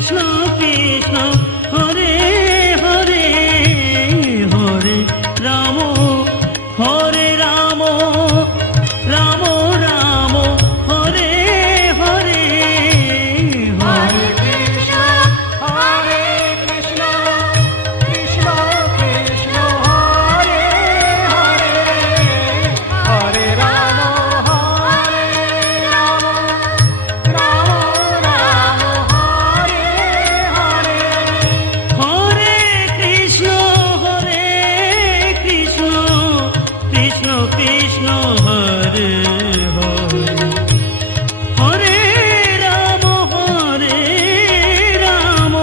Krishna Krishna Hare Hare Hare Ram Hare Ram Ram Ram Hare Hare Hare Krishna Hare Krishna Krishna Krishna Hare Hare Hare Ram Hare Ram Ram Ram Hare Hare Hare Krishna Krishna Krishna Hare Hare Hare Ram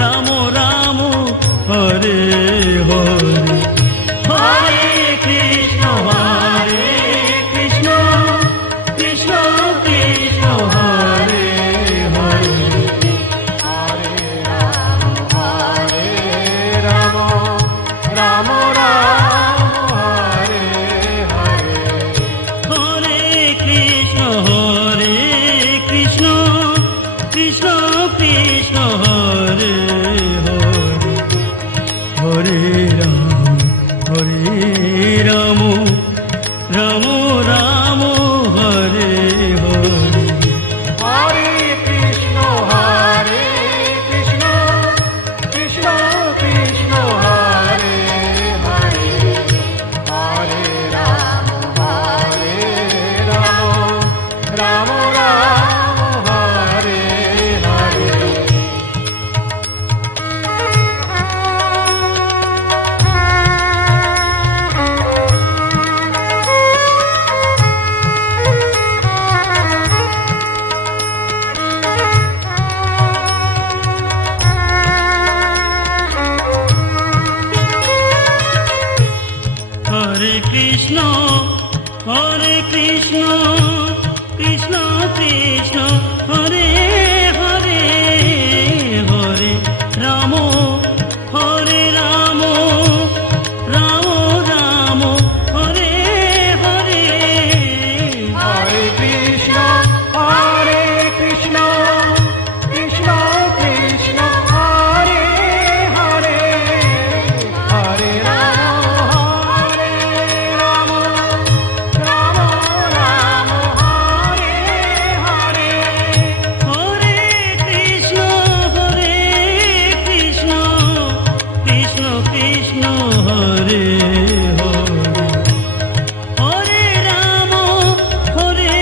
Ram Ram Hare Hare Hare Krishna Krishna Krishna Krishna Hare Hare Ram Ram Ram Hare Hare Hare Krishna Krishna Krishna Krishna Hare Hare Hare Ram Ram Ram Hare Hare Hare Krishna Krishna Krishna Krishna Hare Hare Hare Ram Ram Ram Hare Hare Hare Krishna Krishna Krishna Hare Hare Hare Ram Ram Ram Ram Hare Hare Hare Krishna Krishna Krishna Krishna Hare Hare Hare Ram Ram Ram Hare Hare Hare Krishna Krishna Krishna Hare Hare Hare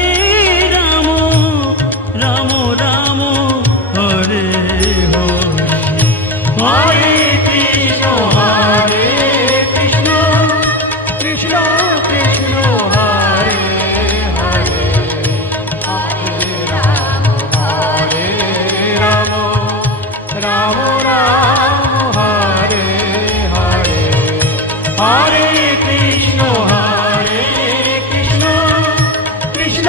Ram Ram Ram Hare Hare Hare Krishna Krishna Krishna Krishna Hare Hare Hare Ram Ram Ram Hare Hare Hare Krishna Krishna Krishna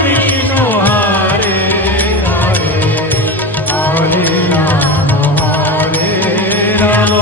Krishna Hare Hare Hare Ram